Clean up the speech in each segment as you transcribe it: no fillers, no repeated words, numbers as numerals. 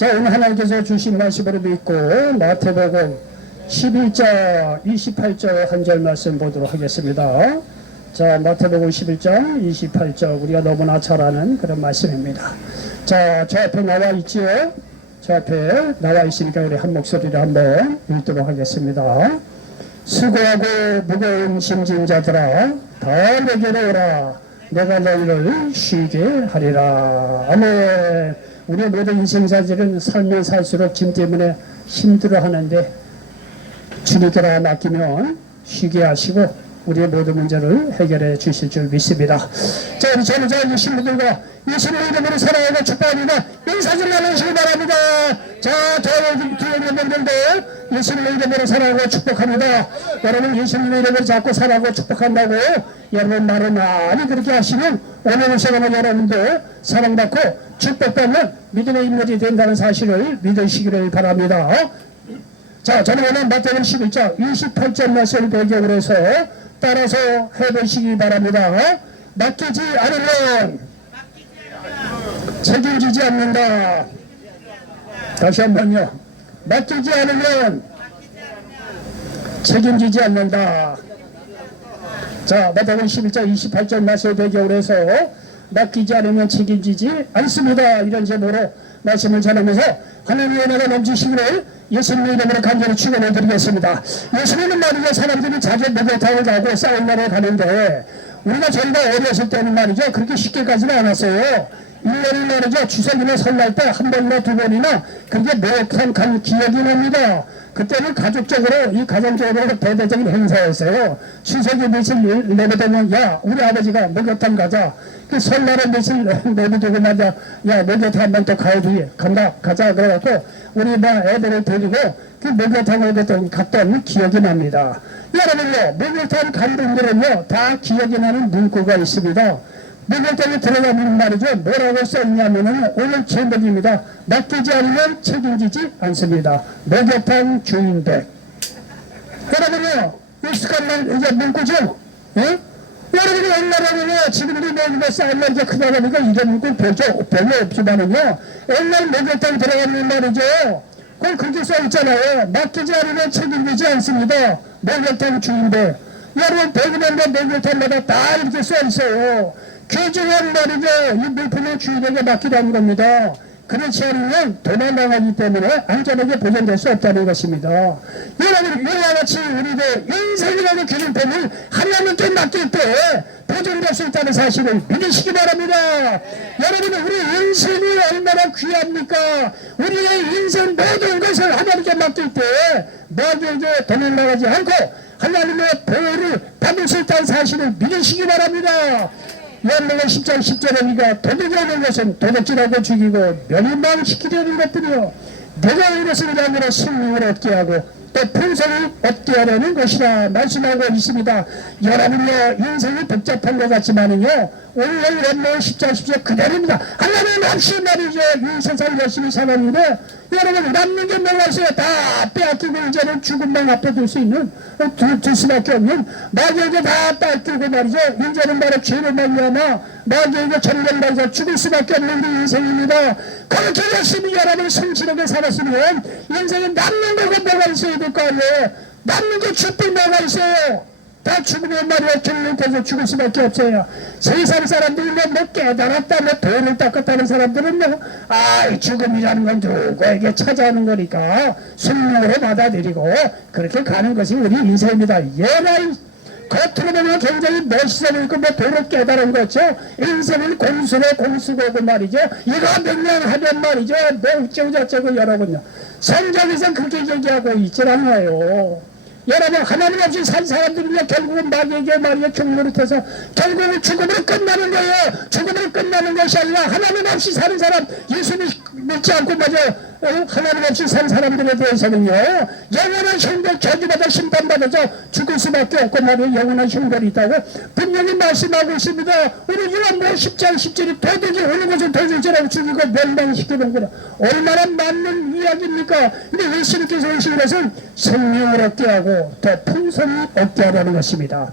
자, 오늘 하나님께서 주신 말씀으로 믿고 마태복음 11장 28절 한 절 말씀 보도록 하겠습니다. 자, 마태복음 11장 28절 우리가 너무나 잘 아는 그런 말씀입니다. 자, 저 앞에 나와 있지요? 저 앞에 나와 있으니까 우리 한 목소리를 한번 읽도록 하겠습니다. 수고하고 무거운 짐진 자들아 다 내게로 오라. 내가 너희를 쉬게 하리라. 아멘. 우리 모든 인생사들은 살면 살수록 짐 때문에 힘들어하는데 주님께로 맡기면 쉬게 하시고 우리의 모든 문제를 해결해 주실 줄 믿습니다. 자, 우리 전우자 신부들과 예수님의 이름으로 사랑하고 축복합니다. 인사를 나누시기 바랍니다. 자, 저희 뒤에 있는 분들도 예수님의 이름으로 사랑하고 축복합니다. 여러분 예수님의 이름으로 자꾸 사랑하고 축복한다고 여러분 말을 많이 그렇게 하시면 오늘 시간에 여러분도 사랑받고 축복받는 믿음의 인물이 된다는 사실을 믿으시기를 바랍니다. 자, 저는 오늘 마태복음 11장 28절 말씀을 배경으로 해서 따라서 해보시기 바랍니다. 맡기지 않으면 책임지지 않는다. 다시 한번요. 맡기지 않으면 책임지지 않는다. 자, 마태복음 11장 28절 말씀을 배경으로 해서 맡기지 않으면 책임지지 않습니다. 이런 제목으로 말씀을 전하면서 하나님의 은혜가 넘치시기를 예수님의 이름으로 간절히 축원을 드리겠습니다. 예수님은 말이죠, 사람들이 자기 목욕탕을 가고 사우나를 가는데 우리가 저희가 어렸을 때는 말이죠, 그렇게 쉽게 가지는 않았어요. 1년이 말이죠, 추석이나 설날 때 한 번이나 두 번이나 그렇게 목욕탕 간 기억이 납니다. 그때는 가족적으로, 이 가정적으로 대대적인 행사였어요. 추석이 며칠 내버리면, 야, 우리 아버지가 목욕탕 가자. 그 설날에 며칠 내버리고 말이야, 야, 목욕탕 한 번 또 가야지. 가자. 그래갖고, 우리 애들을 데리고 그 목욕탕을 갔던 기억이 납니다. 여러분요, 목욕탕 간 분들은요, 다 기억이 나는 문구가 있습니다. 목욕탕에 들어가면 말이죠, 뭐라고 써있냐면은 오늘 제목입니다. 맡기지 않으면 책임지지 않습니다. 목욕탕 주인백. 여러분요, 익숙한 이제 문구죠? 예? 여러분이 옛날에는요, 지금도 목욕탕 쌓으면 이제 크다 보니까 이런 문구 별로 없지만은요, 옛날 목욕탕 들어가면 말이죠, 그걸 그렇게 써있잖아요. 맡기지 않으면 책임지지 않습니다. 목욕탕 주인백. 여러분, 100년대 목욕탕마다 다 이렇게 써있어요. 귀중한 말이죠. 이 물품의 주인에게 맡기라는 겁니다. 그렇지 않으면 도망나가기 때문에 안전하게 보존될 수 없다는 것입니다. 여러분, 이와 같이 우리의 인생이라는 기름품을 하나님께 맡길 때 보존될 수 있다는 사실을 믿으시기 바랍니다. 여러분, 우리 인생이 얼마나 귀합니까? 우리의 인생 모든 것을 하나님께 맡길 때 마귀에게 도망나가지 않고 하나님의 보호를 받을 수 있다는 사실을 믿으시기 바랍니다. 요한복음 10장 10절에 네가 도둑이라는 것은 도둑질하고 죽이고 멸망시키려는 것들이요 내가 이것을 향하여 승리를 얻게 하고 또 풍성을 얻게 하려는 것이라 말씀하고 있습니다. 여러분요, 인생이 복잡한 것 같지만은요, 오늘 요한복음 10장 10절 그대로입니다. 하나님 없이 말이죠, 이 세상 열심히 살았는데 여러분 남는 게 뭐가 있어요? 다 빼앗기고 이제는 죽음만 앞에 둘 수 있는 둘 수밖에 없는 마귀에게 다 뺏기고 말이죠. 이제는 바로 죄를 말미암아 마귀에게 전멸받아서 죽을 수밖에 없는 우리 인생입니다. 그렇게 열심히 여러분 성실하게 살았으면 인생에 남는 거가 뭐가 있어야 될 거 아니에요? 남는 게 죽을 뭐가 있어요? 다 죽으면 말이야 결론돼서 죽을 수밖에 없어요. 세상 사람들이 뭐 깨달았다, 뭐 돈을 닦았다는 사람들은요, 죽음이라는 건 누구에게 찾아오는 거니까 숙명으로 받아들이고 그렇게 가는 것이 우리 인생입니다. 얘는 겉으로 보면 굉장히 멋있어 보이고 뭐 돈을 깨달은 거죠. 인생은 공수고 말이죠. 이거 명령하면 말이죠. 뭐 어쩌고 여러분요. 성경에서는 그렇게 얘기하고 있질 않아요. 여러분, 하나님 없이 산 사람들은요, 결국은 마귀에게 말이야 종노릇해서 결국은 죽음으로 끝나는 거예요. 죽음으로 끝나는 것이 아니라 하나님 없이 사는 사람, 예수님 믿지 않고 하나님 없이 산 사람들에 대해서는요, 영원한 형벌, 저주받아 심판받아서 죽을 수밖에 없고 말이야, 영원한 형벌이 있다고 분명히 말씀하고 있습니다. 우리 요한복음 10장 10절이 도둑이 오는 것을 도둑질하고 죽이고 멸망시키는 거라. 얼마나 맞는 이야기입니까? 근데 예수님께서 오신 것은 생명을 얻게 하고 더 풍성히 얻게 하라는 것입니다.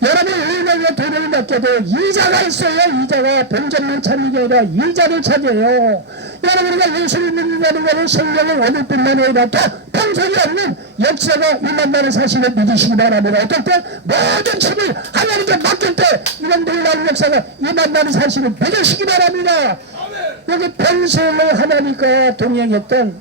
여러분 은행에 돈을 맡겨도 이자가 있어요. 이자가 본전만 찾는 게 아니라 이자를 찾아요. 여러분과 예수를 믿는다는 것은 성경을 얻을 뿐만 아니라 또 평생이 없는 역사가 임한다는 사실을 믿으시기 바랍니다. 어떨 때 모든 책을 하나님께 맡길 때 이런 놀라운 역사가 임한다는 사실을 믿으시기 바랍니다. 여기 평생을 하나님과 동행했던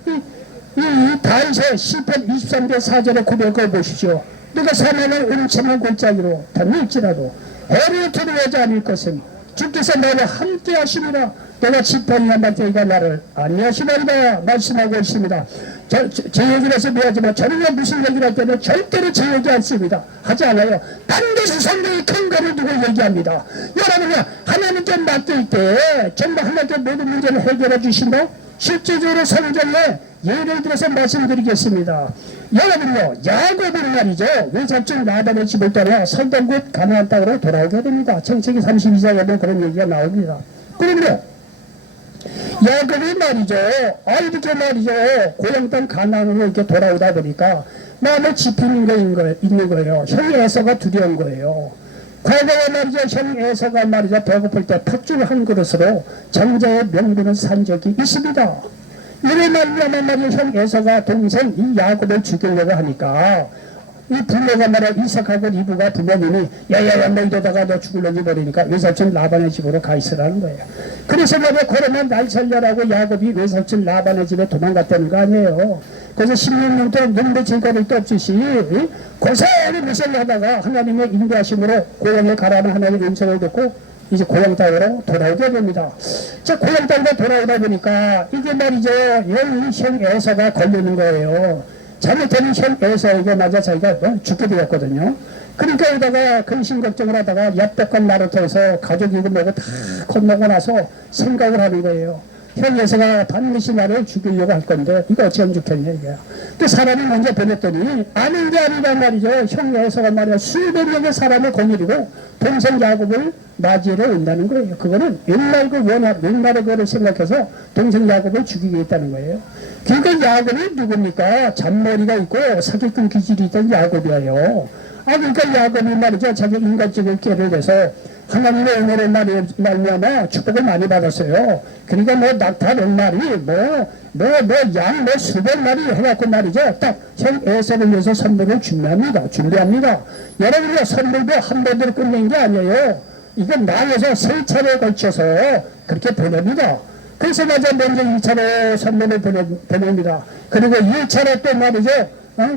이 다윗의 시편 23편 4절의 고백을 보시죠. 네가 사망을 음침한 골짜기로 다닐지라도 해를 두려워하지 않을 것은 주께서 너와 함께 하시리라. 내가 지팡이와 막대기가 나를 안위하시리라 말씀하고 있습니다. 제 얘기라서 미안하지만 저는요 무슨 얘기를 할 때는 절대로 제 얘기 않습니다. 하지 않아요. 반드시 성경의 근거를 두고 얘기합니다. 여러분요 하나님께 맡길 때 정말 하나님께 모든 문제를 해결해 주신다. 실제적으로 성경에 예를 들어서 말씀드리겠습니다. 여러분요 야곱은 말이죠 외삼촌 라반의 집을 떠나 설던 곳 가나안 땅으로 돌아오게 됩니다. 창세기 32장에 보면 그런 얘기가 나옵니다. 그런데 야곱이 말이죠 이렇게 말이죠 고향 땅 가나안으로 이렇게 돌아오다 보니까 마음에 집히는 게 있는 거예요. 형이 에서가 두려운 거예요. 과거에 말이죠 형 에서가 말이죠 배고플 때 팥줄 한 그릇으로 장자의 명분을 산 적이 있습니다. 이래 말이야만 말이죠 형 에서가 동생 이 야곱을 죽이려고 하니까 이 부모가 말이야 이삭하고 리브가 부모님이 야야야 너 이러다가 너 죽으려고 버리니까 외삼촌 라반의 집으로 가 있으라는 거예요. 그래서 말이야 그러면 날 살려라고 야곱이 외삼촌 라반의 집에 도망갔다는 거 아니에요. 그래서 16년 동안 눈도 질거를 떠없듯이 고생을 무시를 하다가 하나님의 인도하심으로 고향에 가라는 하나님의 음성을 듣고 이제 고향 땅으로 돌아오게 됩니다. 자, 고향 땅으로 돌아오다 보니까 이게 말이죠 형 에서가 걸리는 거예요. 잘못되는 형 에서에게 맞아 자기가 죽게 되었거든요. 그러니까 여기다가 근심 걱정을 하다가 약백한 나를 통해서 가족 이고 뭐고 다 건너고 나서 생각을 하는 거예요. 형 에서가 반드시 나를 죽이려고 할 건데 이거 어찌 하면 좋겠냐 이게. 그 사람이 먼저 보냈더니 아는 게 아니란 말이죠. 형 에서가 말이야 수백 명의 사람을 거느리고 동생 야곱을 맞이하러 온다는 거예요. 그거는 옛날 그 옛날의 거를 생각해서 동생 야곱을 죽이겠다는 거예요. 그러니까 야곱이 누굽니까? 잔머리가 있고 사기꾼 기질이 있던 야곱이에요. 그러니까 야곱이 말이죠 자기 인간적인 깨를 내서 하나님의 은혜를 말미암아 축복을 많이 받았어요. 그러니까 뭐 낙타 100마리 양 수백 마리 해갖고 말이죠 딱 형 에서를 위해서 선물을 준비합니다. 여러분이 선물도 한 번으로 끝낸 게 아니에요. 이건 나눠서 3차례에 걸쳐서 그렇게 보냅니다. 그래서 맞아 먼저 2차례 선물을 보냅니다. 그리고 2차례 또 말이죠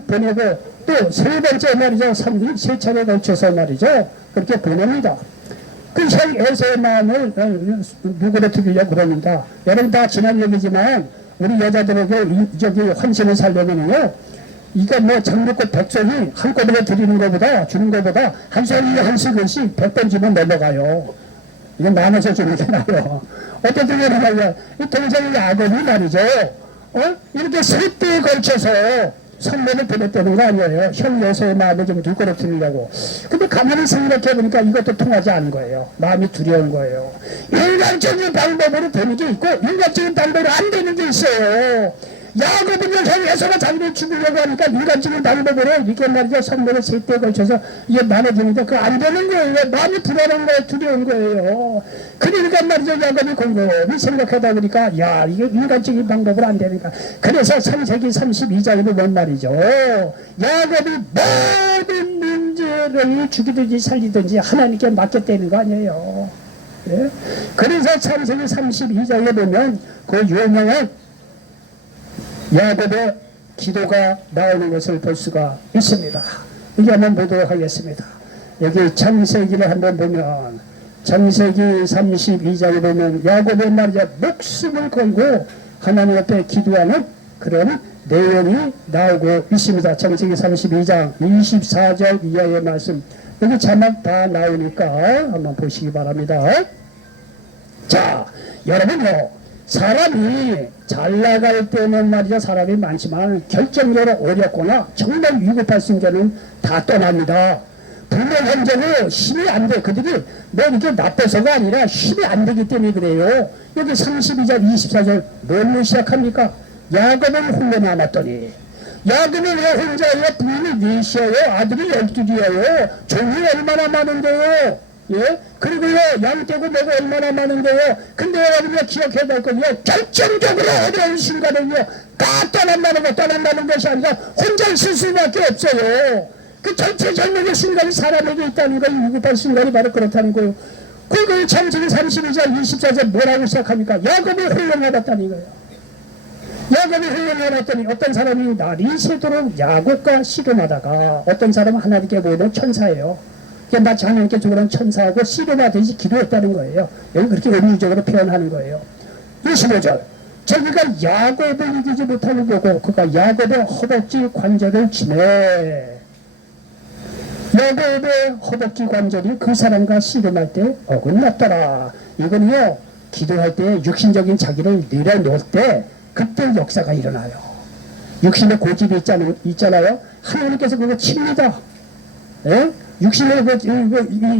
보내고 또 3번째 말이죠 3차례에 걸쳐서 말이죠 그렇게 보냅니다. 그 형 에서의 마음을 누구로 드리려고 그럽니다. 여러분 다 지난 얘기지만 우리 여자들에게 저기 환심을 살려면요 이거 뭐 장미꽃 100송이 한꺼번에 드리는 것보다 주는 것보다 한 송이 한 스근씩 100번 주면 넘어가요. 이건 나눠서 주는 게 나아요. 어떻게 되냐면 이 동생 야곱이 말이죠 이렇게 3대에 걸쳐서 선물을 보냈다는 거 아니에요. 형 에서의 마음을 좀 들끓어뜨리려고. 근데 가만히 생각해보니까 이것도 통하지 않은 거예요. 마음이 두려운 거예요. 인간적인 방법으로 되는 게 있고 인간적인 방법으로 안 되는 게 있어요. 야곱은요 형 에서가 자기를 죽이려고 하니까 인간적인 방법으로 이렇게 말이죠 선물을 3대에 걸쳐서 이게 나눠주는데 그거 안 되는 거예요. 마음이 불안한 거예요. 두려운 거예요. 그러니까 말이죠 야곱이 곰곰이 생각하다 보니까 야 이게 인간적인 방법으로 안 되니까 그래서 창세기 32장에 보면 말이죠 야곱이 모든 문제를 죽이든지 살리든지 하나님께 맡겼다는 거 아니에요. 예? 그래서 창세기 32장에 보면 그 유명한 야곱의 기도가 나오는 것을 볼 수가 있습니다. 이게 한번 보도록 하겠습니다. 여기 창세기를 한번 보면 창세기 32장에 보면 야곱의 말이야 목숨을 걸고 하나님 앞에 기도하는 그런 내용이 나오고 있습니다. 창세기 32장 24절 이하의 말씀 여기 자막 다 나오니까 한번 보시기 바랍니다. 자 여러분요 사람이 잘 나갈 때는 말이죠 사람이 많지만 결정적으로 어렵거나 정말 위급할 순간은 다 떠납니다. 부모 형제는 힘이 안 돼. 그들이 뭐 이렇게 나빠서가 아니라 힘이 안 되기 때문에 그래요. 여기 32장 24절 뭘로 시작합니까? 야곱은 홀로 남았더니 야곱이 왜 혼자예요? 부인이 넷이에요. 아들이 12이에요. 종이 얼마나 많은데요. 예? 그리고요, 양떼고 뭐가 얼마나 많은데요. 근데 여러분이 기억해야 될 건요, 결정적으로 어려운 순간은요, 다 떠난다는 것이 아니라 혼자 있을 수밖에 없어요. 그 전체적인 순간이 사람에게 있다는 거, 위급한 순간이 바로 그렇다는 거예요. 그리고 창세기 32장 24절 뭐라고 시작합니까? 야곱이 흘러내렸다는 거예요. 야곱이 흘러내렸더니 어떤 사람이 날이 새도록 야곱과 씨름하다가 어떤 사람은 하나님께 보이는 천사예요. 마치 하나님께 죽으는 천사하고 씨름하듯이 기도했다는 거예요. 여기 그렇게 의미적으로 표현하는 거예요. 25절. 저기가 야곱을 이기지 못하는 거고 그가 야곱의 허벅지 관절을 치네. 야곱의 허벅지 관절이 그 사람과 씨름할 때 어긋났더라. 이건요, 기도할 때 육신적인 자기를 내려놓을 때 그때 역사가 일어나요. 육신의 고집이 있잖아요. 하나님께서 그거 칩니다. 예? 육신의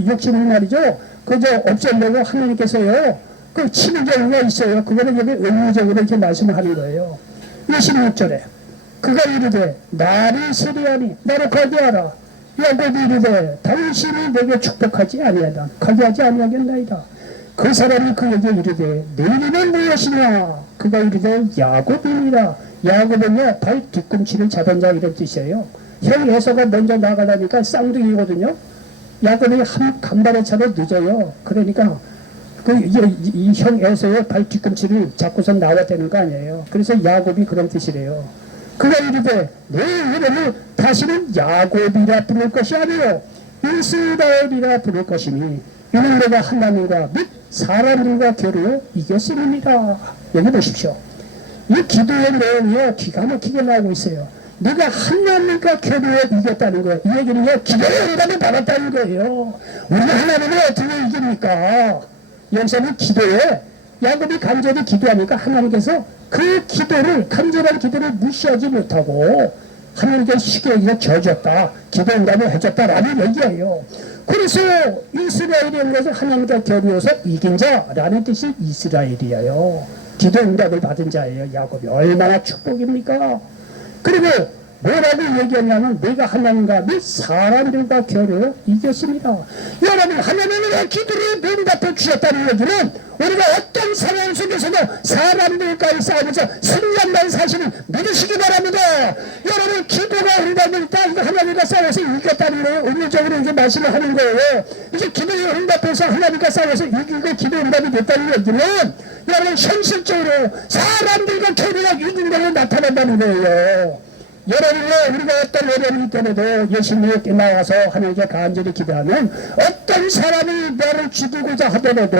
육신을 말이죠. 그저 없애려고 하나님께서요, 그 치는 경우가 있어요. 그거는 여기 의무적으로 이렇게 말씀을 하는 거예요. 26절에 그가 이르되 나를 세리하니 나를 거기하라. 야곱이 이르되 당신이 내게 축복하지 아니하다. 거기하지 아니하겠나이다. 그 사람이 그에게 이르되 내 이름은 무엇이냐. 그가 이르되 야곱입니다. 야곱은요, 발 뒤꿈치를 잡은 자 이런 뜻이에요. 형 에서가 먼저 나가려니까 쌍둥이거든요. 야곱이 한 간발의 차로 늦어요. 그러니까 이 형 에서의 발 뒤꿈치를 잡고서 나와야 되는 거 아니에요. 그래서 야곱이 그런 뜻이래요. 그가 이르되 내 이름을 다시는 야곱이라 부를 것이 아니요 이스라엘이라 부를 것이니 이는 내가 하나님과 및 사람들과 겨루어 이겼음입니다. 여기 보십시오. 이 기도의 내용이요, 기가 막히게 나오고 있어요. 내가 하나님과 겨루어 이겼다는 거예요. 이 얘기는요, 기도의 응답을 받았다는 거예요. 우리가 하나님을 어떻게 이깁니까? 여기서는 기도에 야곱이 간절히 기도하니까 하나님께서 그 기도를, 간절한 기도를 무시하지 못하고 하나님께 쉽게 져줬다, 기도 응답을 해줬다라는 얘기예요. 그래서 이스라엘이라는 것은 하나님과 겨루어서 이긴 자라는 뜻이 이스라엘이에요. 기도 응답을 받은 자예요. 야곱이 얼마나 축복입니까? 그리고 뭐라고 얘기하냐면 내가 하나님과 및 사람들과 겨루어 이겼습니다. 여러분, 하나님의 기도를 응답해 주셨다는 얘기는 우리가 어떤 상황 속에서도 사람들과의 싸움에서 승리한다는 사실을 믿으시기 바랍니다. 여러분, 기도가 응답을 있다, 하나님과 싸워서 이겼다는 거예요. 의미적으로 이제 말씀을 하는 거예요. 이제 기도에 응답해서 하나님과 싸워서 이기고 기도 응답이 됐다는 얘기는 여러분, 현실적으로 사람들과 겨루어 이긴 걸로 나타난다는 거예요. 여러분요, 우리가 어떤 어려움이 있더라도 예수님께 나와서 하나님께 간절히 기도하면 어떤 사람이 나를 죽이고자 하더라도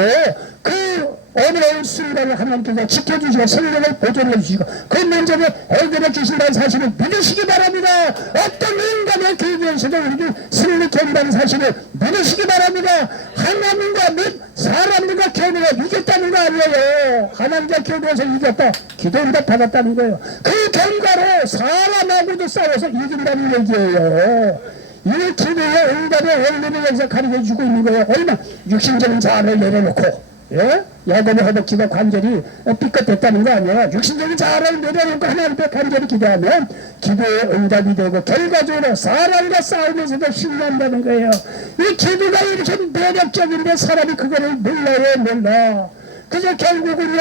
그 어려운 순간을 하나님께서 지켜주시고 생명을 보존해 주시고 그 문제를 해결해 주신다는 사실을 믿으시기 바랍니다. 어떤 인간의 기도에서도 우리는 승리케 한다는 사실을 믿으시기 바랍니다. 하나님과 및 사람들과 겨루어 이겼다는 거 아니에요. 하나님과 겨루어서 이겼다, 기도 응답 받았다는 거예요. 그 결과로 사람하고도 싸워서 이긴다는 얘기예요. 이 기도의 응답의 원리를 여기서 가르쳐주고 있는 거예요. 얼마 육신적인 자아를 내려놓고, 예? 야곱의 허벅지가 관절이 삐끗됐다는 거 아니에요. 육신적인 자아를 내려놓고 하나님께 간절히 기도하면 기도의 응답이 되고 결과적으로 사람과 싸우면서도 승리한다는 거예요. 이 기도가 이렇게 매력적인데 사람이 그거를 몰라. 그래서 결국은요,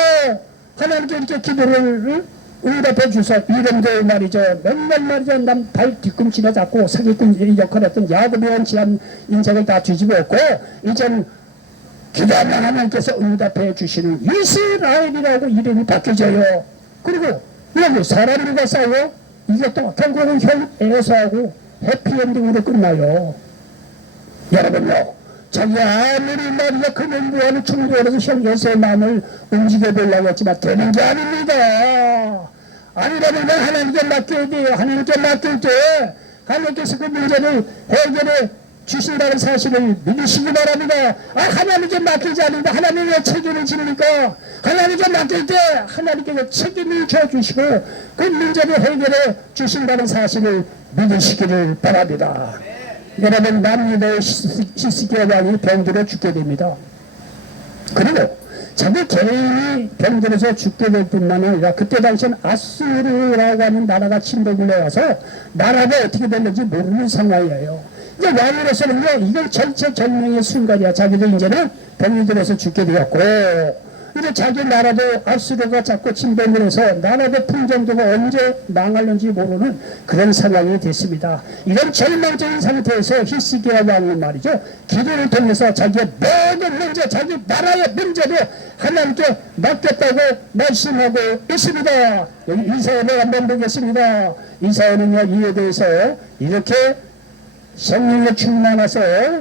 하나님께 이렇게 기도를 응답해 주셔. 이름도 말이죠, 맨날 말이죠, 난 발 뒤꿈치가 잡고 사기꾼 역할을 했던 야곱의 원치한 인생을 다 뒤집었고 이젠 기도하면 하나님께서 응답해 주시는 이스라엘이라고 이름이 바뀌어져요. 그리고 여기 사람들과 싸워 이것도 결국은 형 에서하고 해피엔딩으로 끝나요. 여러분요, 자기 아무리 말이야 그 공부하는 충고해서 형 에서의 마음을 움직여보려고 했지만 되는 게 아닙니다. 아니라면 하나님께 맡겨야 돼요. 하나님께 맡길 때 하나님께서 그 문제를 해결해 주신다는 사실을 믿으시기 바랍니다. 하나님께 맡기지 않는데 하나님이 왜 책임을 지니까 하나님께 맡길 때 하나님께서 책임을 져주시고 그 문제를 해결해 주신다는 사실을 믿으시기를 바랍니다. 여러분, 남유다의 히스기야 왕이 병들어 죽게 됩니다. 그리고 자기 개인이 병들어서 죽게 될 뿐만 아니라 그때 당시엔 아수르라고 하는 나라가 침범을 해와서 나라가 어떻게 됐는지 모르는 상황이에요. 이제 왕으로서는 이걸 절체절명의 순간이야. 자기도 이제는 병이 들어서 죽게 되었고, 이제 자기 나라도 아수르가 자꾸 침범을 해서 나라도 풍정도가 언제 망할는지 모르는 그런 상황이 됐습니다. 이런 절망적인 상태에서 히스기야 왕은 말이죠, 기도를 통해서 자기의 모든 문제, 자기 나라의 문제도 하나님께 맡겼다고 말씀하고 있습니다. 여기 이사야를 한번 보겠습니다. 이사야는요, 이에 대해서 이렇게 성령에 충만해서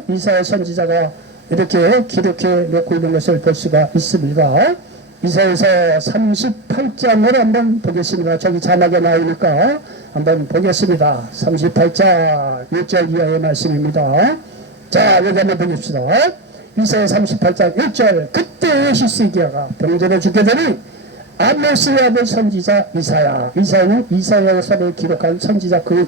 이사야 선지자가 이렇게 기록해 놓고 있는 것을 볼 수가 있습니다. 이사야서 38장을 한번 보겠습니다. 저기 자막에 나오니까 한번 보겠습니다. 38장 1절 이하의 말씀입니다. 자, 여기 한번 보겠습니다. 이사야 38장 1절. 그때 히스기야가 병들어 죽게 되니 아모스의 아들 선지자 이사야. 이사야는 이사야서를 기록한 선지자 그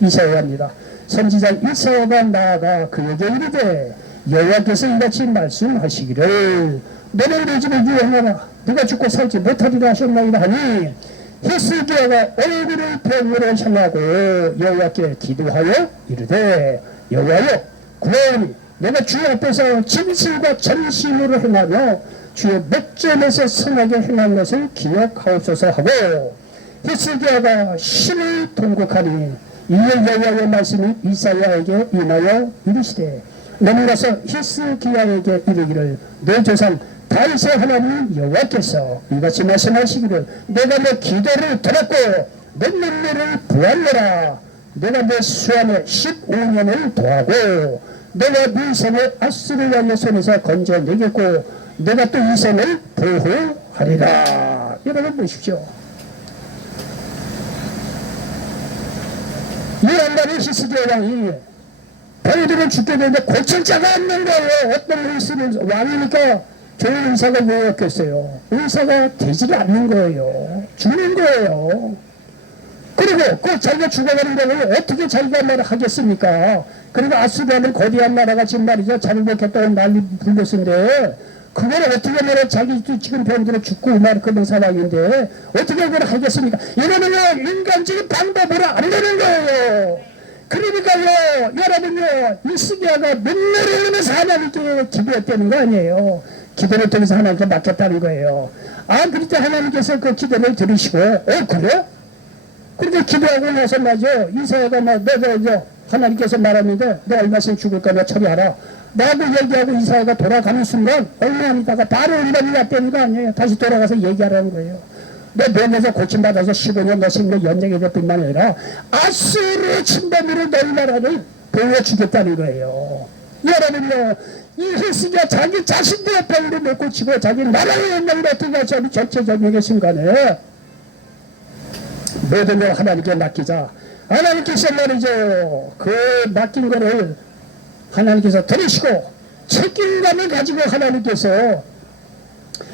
이사야입니다. 선지자 이사야가 나아가 그에게 이르되 여호와께서 이같이 말씀하시기를 너는 내 집에 유언하라. 네가 죽고 살지 못하리라 하셨나이다 하니 히스기야가 얼굴을 병으로 향하고 여호와께 기도하여 이르되 여호와여 구하오니 내가 주 앞에서 진실과 전심으로 행하며 주의 목전에서 선하게 행한 것을 기억하옵소서 하고 히스기야가 심히 통곡하니 이에 여호와의 말씀이 이사야에게 임하여 이르시되 너는 가서 히스기야에게 이르기를 내 조상 다윗의 하나님 여호와께서 이같이 말씀하시기를 내가 내 기도를 들었고 내 눈물을 보았노라. 내가 내 수완에 15년을 더하고 내가 네 손을 아수르 왕의 손에서 건져내겠고 내가 또 이 손을 보호하리라. 여러분 보십시오. 이 한날에 히스기야 왕이 병들어 죽게 되는데 고칠 자가 없는 거예요. 어떤 의사는 왕이니까 좋은 의사가 왜였겠어요. 의사가 되지를 않는 거예요. 죽는 거예요. 그리고 그 자기가 죽어가는 걸 어떻게 자기가 말 하겠습니까? 그리고 아수르라는 거대한 나라가 지금 말이죠, 자르겠다고 난리 불렀는데 그걸 어떻게 말해. 자기도 지금 병들어 죽고 말 그런 상황인데 어떻게 그걸 하겠습니까? 이러면요 인간적인 방법으로 안 되는 거예요. 그러니까요 여러분요 히스기야가 눈물을 흘리면서 하나님께 기도했다는 거 아니에요. 기도를 통해서 하나님께 맡겼다는 거예요. 아, 그럴 때 하나님께서 그 기도를 들으시고 그래? 그렇게 기도하고 나서 말이죠, 이사야가 너 하나님께서 말하는데 너 얼마 있으면 죽을까 너 처리하라 라고 얘기하고 이사야가 돌아가는 순간 얼마 안 있다가 바로 응답이 왔다는 거 아니에요. 다시 돌아가서 얘기하라는 거예요. 너 병에서 고침받아서 15년 너 생명 연장이 될 뿐만 아니라 아수르 침범으로 너희 나라를 보여주겠다는 거예요. 여러분요, 이 히스기야 자기 자신들의 병으로 못 고치고 자기 나라의 연장을 어떻게 할지 전체적인 순간에 모든 걸 하나님께 맡기자. 하나님께서 말이죠, 그 맡긴 거를 하나님께서 들으시고 책임감을 가지고 하나님께서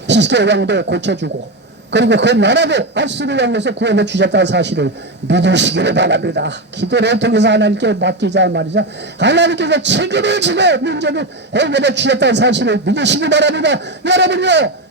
히스기야 왕도 고쳐주고 그리고 그 나라도 아수르 왕에서 구원해 주셨다는 사실을 믿으시기를 바랍니다. 기도를 통해서 하나님께 맡기자 말이죠. 하나님께서 책임을 지고 문제를 해결해 주셨다는 사실을 믿으시기 바랍니다. 여러분요,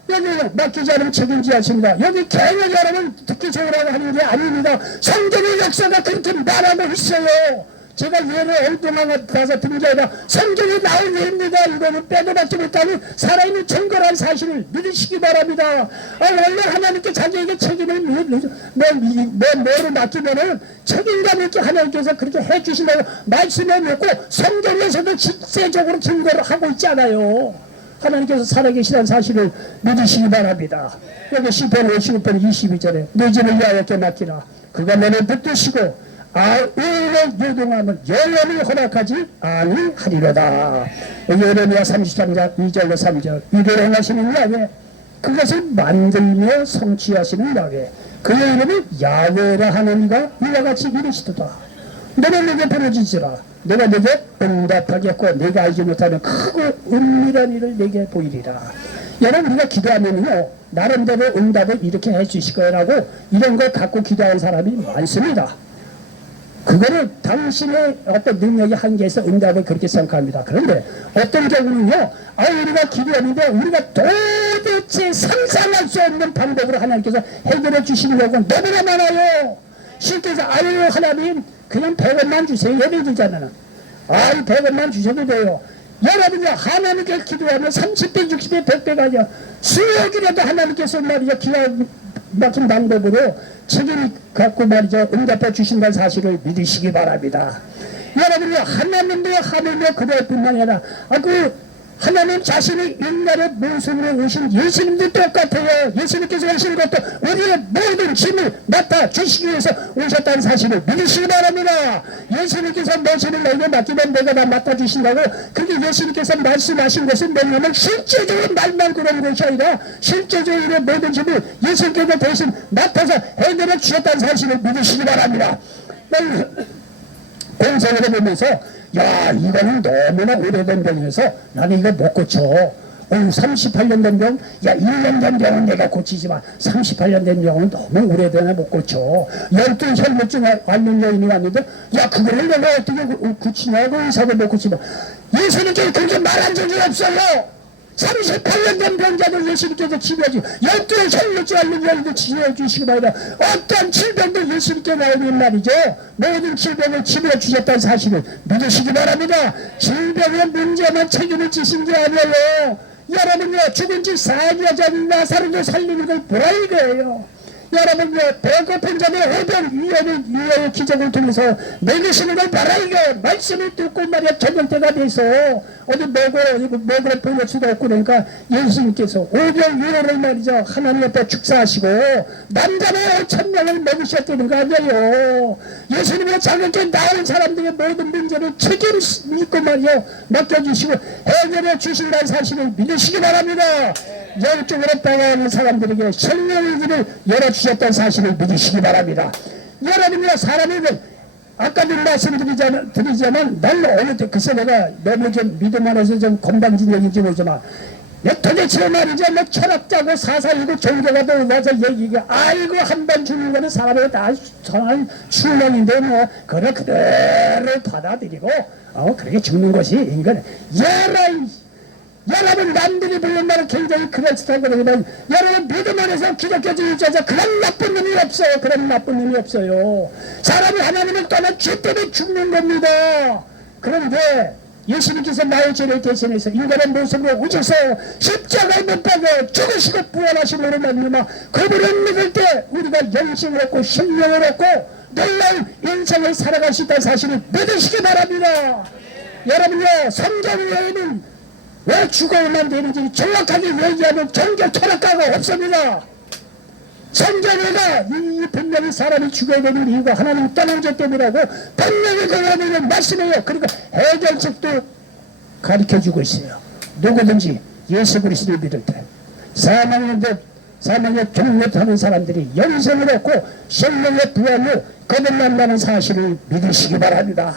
여기 맡기지 않으면 책임져야 하십니다. 여기 개혁 여러분 듣기 좋으라고 하는 게 아닙니다. 성경의 역사가 그렇게 말하고 있어요. 제가 예를 엉뚱한 가서 드린 게 아니라 성경에 나온 예입니다. 이거는 빼도 박지 못하는 살아있는 증거란 사실을 믿으시기 바랍니다. 원래 하나님께 자기에게 책임을 뭐를 맡기면은 책임감 있게 하나님께서 그렇게 해주신다고 말씀해 놓고 성경에서도 직세적으로 증거를 하고 있잖아요. 하나님께서 살아계시다는 사실을 믿으시기 바랍니다. 여기 시편 59편 22절에 내 집을 여호와께 맡기라. 그가 너를 붙드시고 의의 유동함은 영원히 허락하지 아니하리로다. 예레미야 33장 2절로 3절. 이를 행하시는 야훼, 그것을 만들며 성취하시는 야훼, 그의 이름은 야훼라 하느니가 이와 같이 이르시도다. 너는 내게 부르짖으라. 내가 내게 응답하겠고 내가 알지 못하는 크고 은밀한 일을 내게 보이리라. 여러분, 우리가 기도하면요 나름대로 응답을 이렇게 해주실 거라고 이런 걸 갖고 기도하는 사람이 많습니다. 그거를 당신의 어떤 능력의 한계에서 응답을 그렇게 생각합니다. 그런데 어떤 경우는요, 우리가 기도하는데 우리가 도대체 상상할 수 없는 방법으로 하나님께서 해결해 주시는 경우가 너무나 많아요. 쉽게 해서 하나님 그냥 100원만 주세요. 예를 들자면 100원만 주셔도 돼요. 여러분이 하나님께 기도하면 30배, 60배, 100배가 아니라 수억이라도 하나님께서 말이죠, 기가 막힌 방법으로 책임 갖고 말이죠, 응답해 주신다는 사실을 믿으시기 바랍니다. 여러분이 하나님의 그럴 뿐만 아니라 하나님 자신이 옛날에 모습으로 오신 예수님도 똑같아요. 예수님께서 오신 것도 우리의 모든 짐을 맡아 주시기 위해서 오셨다는 사실을 믿으시기 바랍니다. 예수님께서 내 짐을 너에게 맡기면 내가 다 맡아 주신다고, 그렇게 예수님께서 말씀하신 것은 뭐냐면 실제적으로 말만 그런 것이 아니라 실제적으로 모든 짐을 예수님께서 대신 맡아서 해결해 주셨다는 사실을 믿으시기 바랍니다. 공생을 해보면서 이거는 너무나 오래된 병이어서 나는 이거 못 고쳐. 38년 된 병, 1년 된 병은 내가 고치지만 38년 된 병은 너무 오래되나 못 고쳐. 12혈루증 앓는 여인이 왔는데 그거를 내가 어떻게 고치냐고, 의사도 못 고치면 예수님께서 그렇게 말한 적이 없어요. 38년 된 병자들 예수님께서 치료해주고 12혈루증 앓는 여인도 치료해 주시기 바랍니다. 어떤 질병도 예수님께 나오는 말이죠, 모든 질병을 치료해 주셨다는 사실을 믿으시기 바랍니다. 질병의 문제만 책임을 지신 게 아니에요. 여러분요, 죽은 지 4일이 전 나사로도 살리는 걸 보라 이거예요. 여러분요, 배고픈 자의 오병 이어의 기적을 통해서 먹이시는 걸 봐라 이거. 말씀을 듣고 말이야 저녁 때가 돼서 어디 먹으러 보낼 수도 없고, 그러니까 예수님께서 오병 이어를 말이죠, 하나님 앞에 축사하시고 남자는 5,000명을 먹으셨다는 거 아니에요. 예수님의 자격에 나온 사람들의 모든 문제를 책임 있고 말이요 맡겨주시고 해결해 주신다는 사실을 믿으시기 바랍니다. 영적으로 따라가는 사람들에게 성령의 길을 열어주셨다는 사실을 믿으시기 바랍니다. 여러분이나 사람에게 아까도 말씀드리자면 날로 어느 때 글쎄 내가 너무 좀 믿음 안에서 좀 건방진 얘기인지 모르지만 도대체 말이죠, 철학자고 사사이고 종교가도 와서 얘기가 한 번 죽는 거는 사람에게 다 정한 숙명인데 그걸 그대로 받아들이고 그렇게 죽는 것이 인간의 여러분 남들이 보는 말은 굉장히 그럴듯하고 그러지만 여러분 믿음 안에서 기독교적인 입장에서 그런 나쁜 놈이 없어요. 그런 나쁜 놈이 없어요. 사람이 하나님을 떠나 죄 때문에 죽는 겁니다. 그런데 예수님께서 나의 죄를 대신해서 인간의 모습으로 오셔서 십자가에 못 박아 죽으시고 부활하심으로 말미암아 그분을 믿을 때 우리가 영생을 얻고 생명을 얻고 놀라운 인생을 살아갈 수 있다는 사실을 믿으시기 바랍니다. 여러분요, 성경 외에는 왜 죽어야만 되는지 정확하게 얘기하는 종교 철학가가 없습니다. 성경에가 이 분명히 사람이 죽어야 되는 이유가 하나님 떠난 죄 때문이라고 분명히 그러는 말씀이에요. 그러니까 해결책도 가르쳐주고 있어요. 누구든지 예수 그리스도를 믿을 때 사망의 경멸하는 사람들이 영생을 얻고 생명의 부활로 그들 만나는 사실을 믿으시기 바랍니다.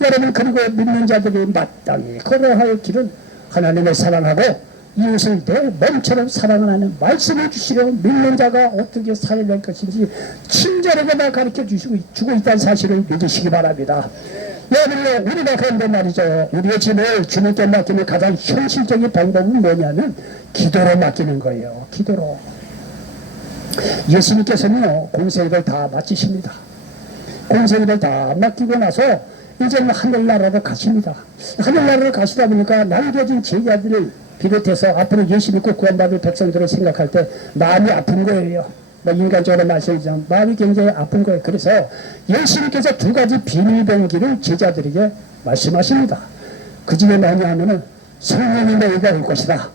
여러분, 그리고 믿는 자들이 마땅히 걸어갈 길은 하나님을 사랑하고 이웃을 내 몸처럼 사랑하는 말씀을 주시려 믿는 자가 어떻게 살아낼 것인지 친절하게 다 가르쳐 주고 있다는 사실을 믿으시기 바랍니다. 여러분, 우리가 그런데 말이죠, 우리의 짐을 주님께 맡기는 가장 현실적인 방법은 뭐냐면 기도로 맡기는 거예요. 기도로. 예수님께서는요, 공생애를 다 마치십니다. 공생애를 다 맡기고 나서 이제는 하늘나라로 가십니다. 하늘나라로 가시다 보니까 남겨진 제자들을 비롯해서 앞으로 예수 믿고 구원받을 백성들을 생각할 때 마음이 아픈 거예요. 인간적으로 말씀드리자면 마음이 굉장히 아픈 거예요. 그래서 예수님께서 두 가지 비밀병기를 제자들에게 말씀하십니다. 그 중에 뭐냐면은 성령이 너희가 올 것이다.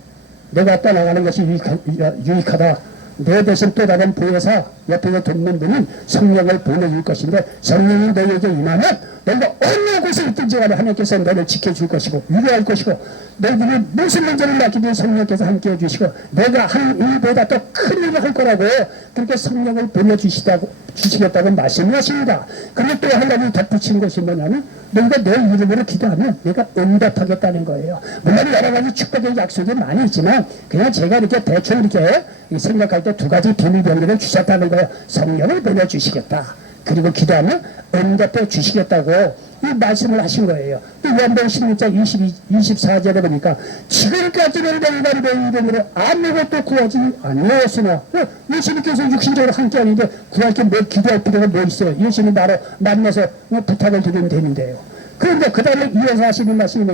내가 떠나가는 것이 유익하다. 내 대신 또 다른 보혜사 옆에서 돕는 분은 성령을 보내줄 것인데 성령이 너희에게 임하면 너희가 어느 곳에 있든지 간에 하나님께서 너를 지켜줄 것이고 위로할 것이고 너희들이 무슨 문제를 맡기든 성령께서 함께 해주시고 내가 한 일보다 더 큰 일을 할 거라고 그렇게 성령을 보내주시겠다고 말씀을 하십니다. 그리고 또 한 가지 덧붙인 것이 뭐냐면 너희가 내 이름으로 기도하면 내가 응답하겠다는 거예요. 물론 여러 가지 축복의 약속이 많이 있지만 그냥 제가 이렇게 대충 이렇게 생각할 때 두 가지 비밀병기를 주셨다는 거예요. 성령을 보내주시겠다. 그리고 기도하면 응답해 주시겠다고 이 말씀을 하신 거예요. 또 요한복음 16장 24절에 보니까 지금까지는 너희가 내 이름으로 아무것도 구하지 아니하였으나 예수님께서 육신적으로 함께 하는데 구할 게 뭐 기도할 필요가 뭐 있어요. 예수님 바로 만나서 부탁을 드리면 되는데요. 그런데 그 다음에 이어서 하시는 말씀이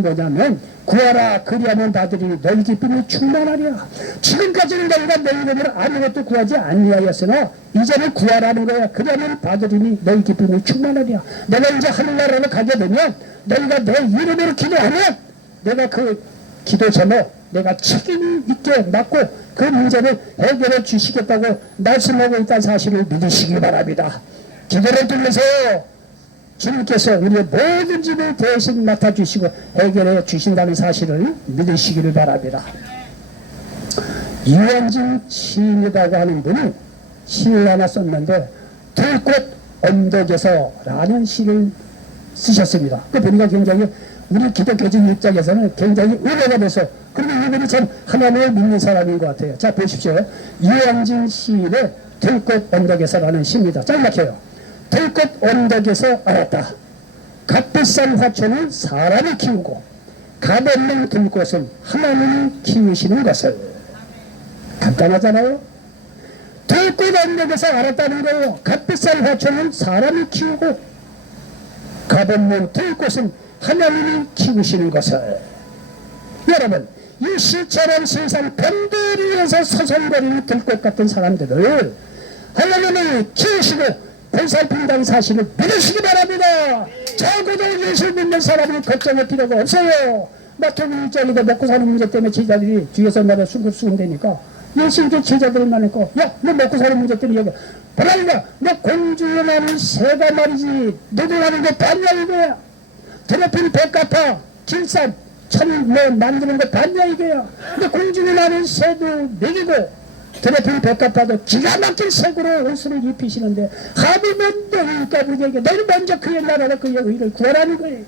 뭐냐면 구하라 그리하면 받으리니 너희 기쁨이 충만하리라. 지금까지는 너희가 내 이름으로 아무것도 구하지 아니하였으나 이제는 구하라는 거야. 그리하면 받으리니 너희 기쁨이 충만하리라. 내가 이제 하늘나라로 가게 되면 너희가 내 이름으로 기도하면 내가 그 기도 제목 내가 책임 있게 맡고 그 문제를 해결해 주시겠다고 말씀하고 있다는 사실을 믿으시기 바랍니다. 기도를 통해서 주님께서 우리의 모든 집을 대신 맡아주시고 해결해 주신다는 사실을 믿으시기를 바랍니다. 유현진 시인이라고 하는 분이 시를 하나 썼는데 들꽃 언덕에서 라는 시를 쓰셨습니다. 그 보니까 굉장히 우리 기독교적 입장에서는 굉장히 의뢰가 돼서 그리고 이분이 참 하나님을 믿는 사람인 것 같아요. 자 보십시오. 유현진 시인의 들꽃 언덕에서 라는 시입니다. 잘 막혀요. 들꽃 언덕에서 알았다. 값비싼 화초는 사람이 키우고 값없는 들꽃은 하나님이 키우시는 것을. 간단하잖아요. 들꽃 언덕에서 알았다는 거예요. 값비싼 화초는 사람이 키우고 값없는 들꽃은 하나님이 키우시는 것을. 여러분 이 시처럼 세상 변들 위에서 서성거리는 들꽃 같은 사람들을 하나님이 키우시고 보살핀다는 사실을 믿으시기 바랍니다. 적어도 예수 믿는 사람은 걱정할 필요가 없어요. 마태복음 1장에도 먹고 사는 문제 때문에 제자들이 뒤에서 나를 수근수근대니까 예수님께 제자들이 말하니까 야 너 먹고 사는 문제 때문에 얘기해. 그러니까 너 공주에 나는 새가 말이지 너도 하는 거 봤냐 이거야. 드레핀 배 갚아 길산 천 뭐 만드는 거 봤냐 이거야. 근데 공주에 나는 새도 먹이고 드레핀 백합화도 기가 막힌 색으로 옷을 입히시는데 하물며 너희가 우리에게 너희 먼저 그의 나라로 그의 의를 구하라는 거예요.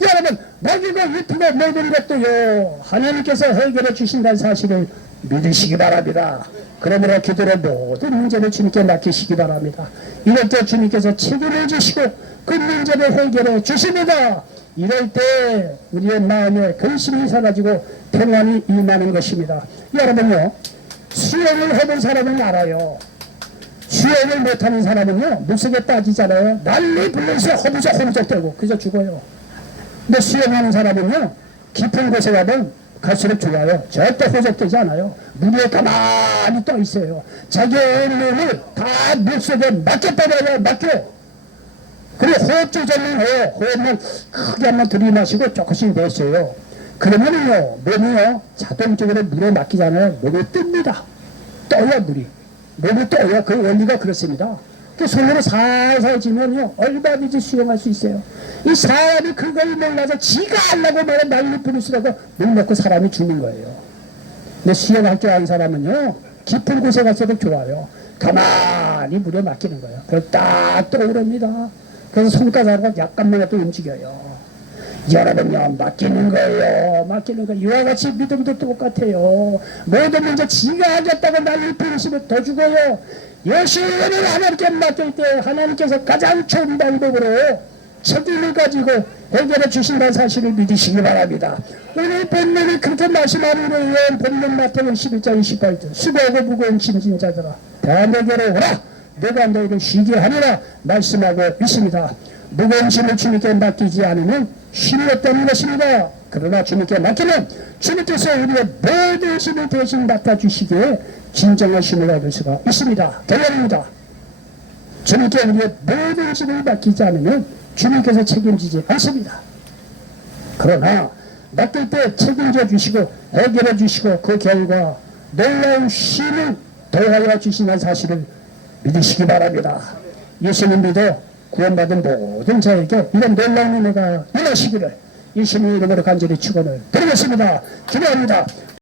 여러분 먹이고 입히고 모든 것도요 하나님께서 해결해 주신다는 사실을 믿으시기 바랍니다. 그러므로 기도로 모든 문제를 주님께 맡기시기 바랍니다. 이럴 때 주님께서 책임을 주시고 그 문제를 해결해 주십니다. 이럴 때 우리의 마음에 근심이 사라지고 평안이 임하는 것입니다. 여러분요 수영을 해본 사람은 알아요. 수영을 못하는 사람은요 물속에 빠지잖아요. 난리 불러서 허무적허무적대고 그저 죽어요. 근데 수영하는 사람은요 깊은 곳에 가면 갈수록 좋아요. 절대 허적되지 않아요. 물 위에 가만히 떠 있어요. 자기의 몸을 다 물속에 맡겨버려요. 맡겨. 그리고 호흡 조절만 해요. 호흡만 크게 한번 들이마시고 조금씩 내쉬어요. 그러면은요 몸이요 자동적으로 물에 맡기잖아요. 몸이 뜹니다. 떠요 물이. 몸이 떠요. 그 원리가 그렇습니다. 그 손으로 살살 쥐면요 얼마든지 수영할 수 있어요. 이 사람이 그걸 몰라서 지가 하려고 말해 난리 부르시라고 물 먹고 사람이 죽는 거예요. 근데 수영할 줄 아는 사람은요 깊은 곳에 가서도 좋아요. 가만히 물에 맡기는 거예요. 그걸 딱 떠오릅니다. 그래서 손가락을 약간만 해도 움직여요. 여러분요 맡기는 거예요. 맡기는 거. 이와 같이 믿음도 똑같아요. 모든 문제 지가 하겠다고 난리 부르시면 더 죽어요. 열심히 하나님께 맡길 때 하나님께서 가장 좋은 방법으로 책임을 가지고 해결해 주신다는 사실을 믿으시기 바랍니다. 오늘 본문이 그렇게 말씀하는 거예요. 본문 마태복음 11장 28절 수고하고 무거운 짐진 자들아 다 내게로 오라. 내가 너희를 쉬게 하리라 말씀하고 있습니다. 무거운 짐을 주님께 맡기지 않으면 쉼이 없다는 것입니다. 그러나 주님께 맡기면 주님께서 우리의 모든 짐을 대신 맡아주시기에 진정한 쉼을 얻을 수가 있습니다. 결론입니다. 주님께 우리의 모든 짐을 맡기지 않으면 주님께서 책임지지 않습니다. 그러나 맡길 때 책임져 주시고 해결해 주시고 그 결과 놀라운 쉼을 더하여 주시는 사실을 믿으시기 바랍니다. 예수님 믿어 구원받은 모든 자에게 이런 놀라운 은혜가 임하시기를 예수님의 이름으로 간절히 축원을 드리겠습니다. 기도합니다.